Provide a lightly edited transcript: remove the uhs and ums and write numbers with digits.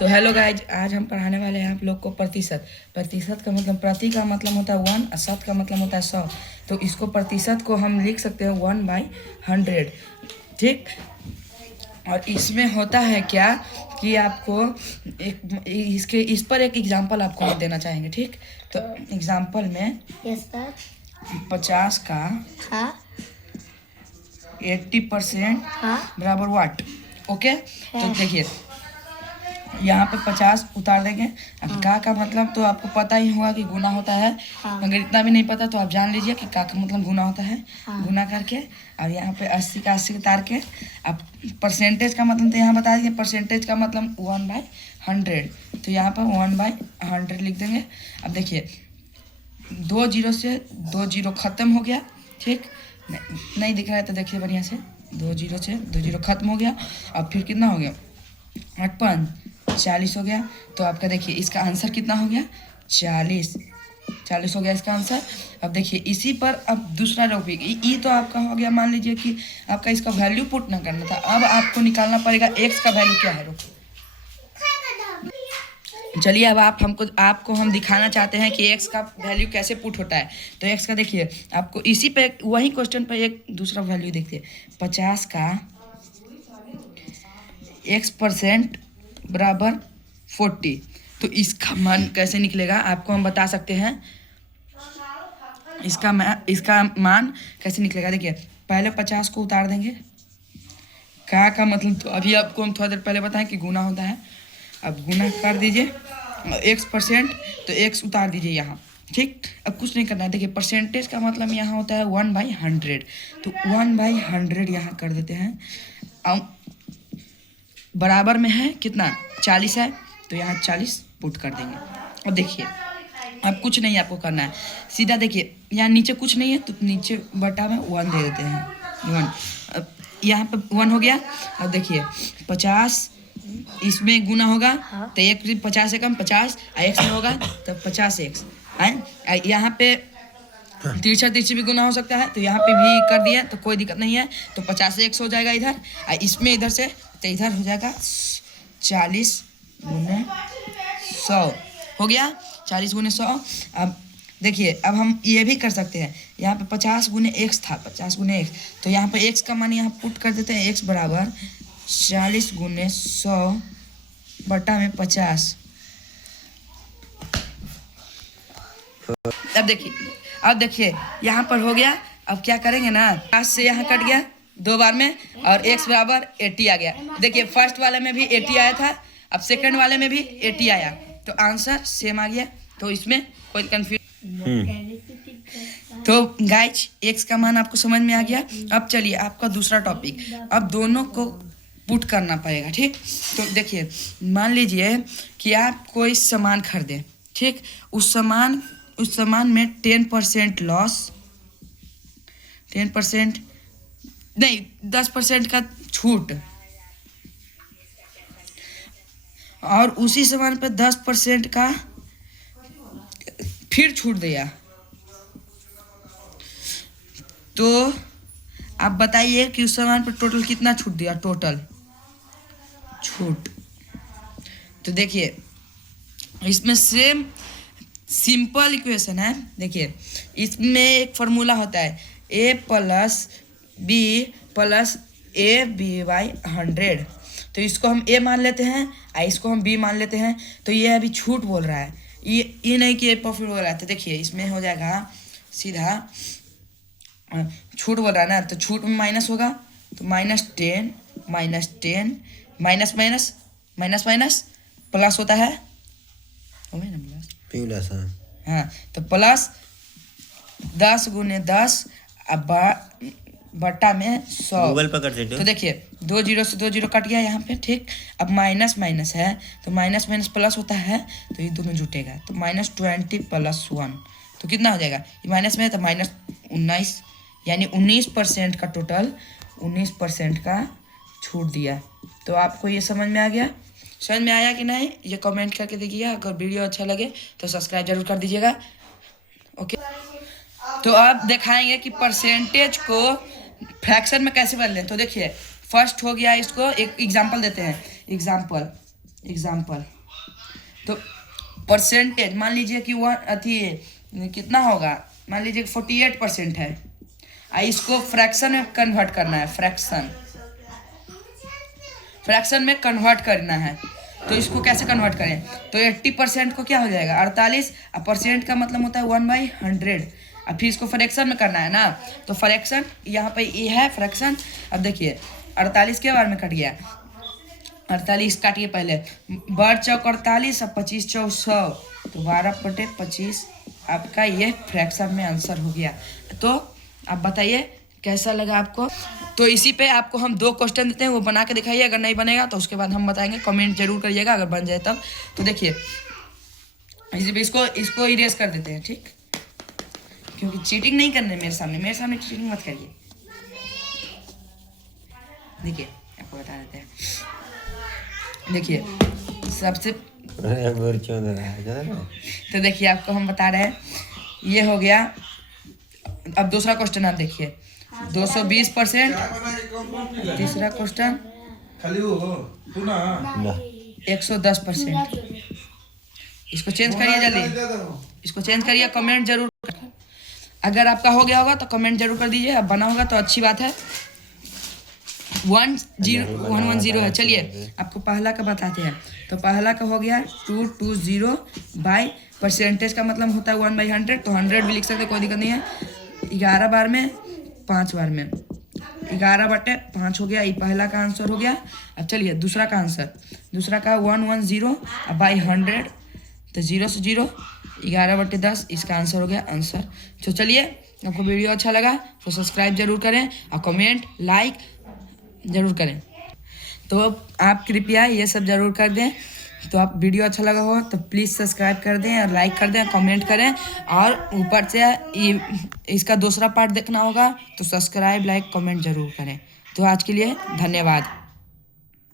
तो hello guys, आज हम पढ़ाने वाले हैं आप लोग को प्रतिशत। प्रतिशत का मतलब प्रति का मतलब होता है 1 और शत का मतलब होता है 100। तो इसको प्रतिशत को हम लिख सकते हैं 1/100। ठीक। और इसमें होता है क्या कि आपको इस पर एक एग्जांपल आपको देना चाहेंगे। ठीक। तो एग्जांपल में 50 का 80% बराबर वाट। ओके। तो देखिए यहाँ पे 50 उतार देंगे। अब का मतलब तो आपको पता ही होगा कि गुना होता है। अगर इतना भी नहीं पता तो आप जान लीजिए कि का मतलब गुना होता है। गुना करके और यहाँ पे 80 का 80 उतार के अब परसेंटेज का मतलब तो यहाँ बता दीजिए। परसेंटेज का मतलब 1/100। तो यहाँ पर 1/100 लिख देंगे। अब देखिए 2 जीरो से 2 जीरो खत्म हो गया। ठीक। नहीं दिख रहा है तो देखिए बढ़िया से। 2 जीरो से 2 जीरो खत्म हो गया। अब फिर कितना हो गया 8×5 40 हो गया। तो आपका देखिए इसका आंसर कितना हो गया 40 हो गया इसका आंसर। अब देखिए इसी पर अब दूसरा टॉपिक ई तो आपका हो गया। मान लीजिए कि आपका इसका वैल्यू पुट ना करना था। अब आपको निकालना पड़ेगा एक्स का वैल्यू क्या है। रुको चलिए अब आपको हम दिखाना चाहते हैं कि एक्स का वैल्यू कैसे पुट होता है। तो एक्स का देखिए आपको इसी पे वही क्वेश्चन पर एक दूसरा वैल्यू देखिए। 50 का x% बराबर 40। तो इसका मान कैसे निकलेगा आपको हम बता सकते हैं। इसका मान कैसे निकलेगा देखिए। पहले 50 को उतार देंगे। का मतलब तो अभी आपको हम थोड़ा देर पहले बताएं कि गुना होता है। अब गुना कर दीजिए x%। तो x उतार दीजिए यहाँ। ठीक। अब कुछ नहीं करना है। देखिए परसेंटेज का मतलब यहाँ होता है 1/100। तो 1/100 यहाँ कर देते हैं। अब बराबर में है कितना 40 है। तो यहाँ 40 पुट कर देंगे। अब देखिए अब कुछ नहीं आपको करना है। सीधा देखिए यहाँ नीचे कुछ नहीं है तो नीचे बटा में 1 दे देते हैं 1। अब यहाँ पे 1 हो गया। अब देखिए 50 इसमें गुना होगा तो एक 50 से कम 50 x में होगा तो 50x है। यहाँ पे तिरछा तिरछी भी गुना हो सकता है तो यहाँ पे भी कर दिया तो कोई दिक्कत नहीं है। तो 50x हो जाएगा इधर और इसमें इधर से तो इधर हो जाएगा 40×100 हो गया 40×100। अब देखिए अब हम ये भी कर सकते हैं। यहाँ पे 50×x था 50×x। तो यहाँ पे x का मान यहाँ पुट कर देते हैं। x बराबर 40×100 बटा में 50। अब देखिए यहाँ पर हो गया। अब क्या करेंगे ना 5 से यहाँ कट गया 2 बार में और x बराबर 80 आ गया। देखिए फर्स्ट वाले में भी 80 आया था। अब सेकंड वाले में भी 80 आया तो आंसर सेम आ गया। तो इसमें कोई तो गाइज x का मान आपको समझ में आ गया। अब चलिए आपका दूसरा टॉपिक। अब दोनों को पुट करना पड़ेगा। ठीक। तो देखिए मान लीजिए कि आप कोई सामान खरीदें। ठीक। उस सामान में 10% लॉस 10% नहीं 10% का छूट और उसी सामान पे 10% का फिर छूट दिया। तो आप बताइए कि उस सामान पर टोटल कितना छूट दिया। टोटल छूट तो देखिए इसमें सेम सिंपल इक्वेशन है। देखिए इसमें एक फॉर्मूला होता है a+b+a/100। तो इसको हम a मान लेते हैं और इसको हम b मान लेते हैं। तो ये अभी छूट बोल रहा है ये नहीं कि ये प्रॉफिट बोल रहा है। तो देखिए इसमें हो जाएगा सीधा छूट बोल रहा है ना। तो छूट में माइनस होगा तो -10 माइनस प्लस होता है प्लस। हाँ तो प्लस 10×10 बटा में 100 गूगल पर कर देते हो। तो देखिए 2 जीरो से 2 जीरो कट गया यहाँ पे। ठीक। अब माइनस है तो माइनस प्लस होता है तो ये दोनों जुटेगा। तो -20 + 1 तो कितना हो जाएगा। ये माइनस में है तो -19 यानी 19% का टोटल 19% का छूट दिया। तो आपको ये समझ में आ गया। समझ में आया कि नहीं ये कमेंट करके देखिएगा। अगर वीडियो अच्छा लगे तो सब्सक्राइब जरूर कर दीजिएगा। ओके। तो अब दिखाएंगे कि परसेंटेज को फ्रैक्शन में कैसे बदलें। तो देखिए फर्स्ट हो गया। इसको एक एग्जांपल देते हैं। Example example. तो परसेंटेज मान लीजिए कि वह अथी कितना होगा, मान लीजिए 48% है, इसको फ्रैक्शन में कन्वर्ट करना है, फ्रैक्शन में कन्वर्ट करना है। तो इसको कैसे कन्वर्ट करें, तो 80% को क्या हो जाएगा 48, और परसेंट का मतलब होता है 1/100, अब फिर इसको फ्रैक्शन में करना है ना, तो फ्रैक्शन यहाँ पे ये है फ्रैक्शन। अब देखिए 48 के बार में कट गया, 48 काटिए पहले, 12 चौक 48 और 25 चौक 100, तो 12/25 आपका ये फ्रैक्शन में आंसर हो गया। तो आप बताइए कैसा लगा आपको। तो इसी पे आपको हम 2 क्वेश्चन देते हैं, वो बना के दिखाइए, अगर नहीं बनेगा तो उसके बाद हम बताएंगे, कमेंट जरूर करिएगा अगर बन जाए तब। तो देखिए इसको इरेज कर देते हैं, ठीक, क्योंकि चीटिंग नहीं करने मेरे सामने चीटिंग मत करिए। देखिए आपको बता देते हैं, देखिए सबसे तो देखिए आपको हम बता रहे हैं, ये हो गया। अब दूसरा क्वेश्चन आप देखिए, 220%, तीसरा क्वेश्चन 110%। इसको चेंज करिए जल्दी, इसको चेंज करिए, कमेंट जरूर। अगर आपका हो गया होगा तो कमेंट जरूर कर दीजिए, अब बना होगा तो अच्छी बात है। 110 है। चलिए आपको पहला का बताते हैं। तो पहला का हो गया 220 बाई परसेंटेज का मतलब होता है 1/100, तो 100 भी लिख सकते, कोई दिक्कत नहीं है। 11 बार में 5 बार में 11/5 हो गया, ये पहला का आंसर हो गया। अब चलिए दूसरा का आंसर, दूसरा का 110 बाई 100, तो 0 से 0, 11/10 इसका आंसर हो गया आंसर। तो चलिए आपको वीडियो अच्छा लगा तो सब्सक्राइब जरूर करें और कमेंट लाइक जरूर करें। तो आप कृपया ये सब जरूर कर दें। तो आप वीडियो अच्छा लगा हो तो प्लीज़ सब्सक्राइब कर दें और लाइक कर दें, कमेंट करें, और ऊपर से ये इसका दूसरा पार्ट देखना होगा तो सब्सक्राइब लाइक कमेंट जरूर करें। तो आज के लिए धन्यवाद।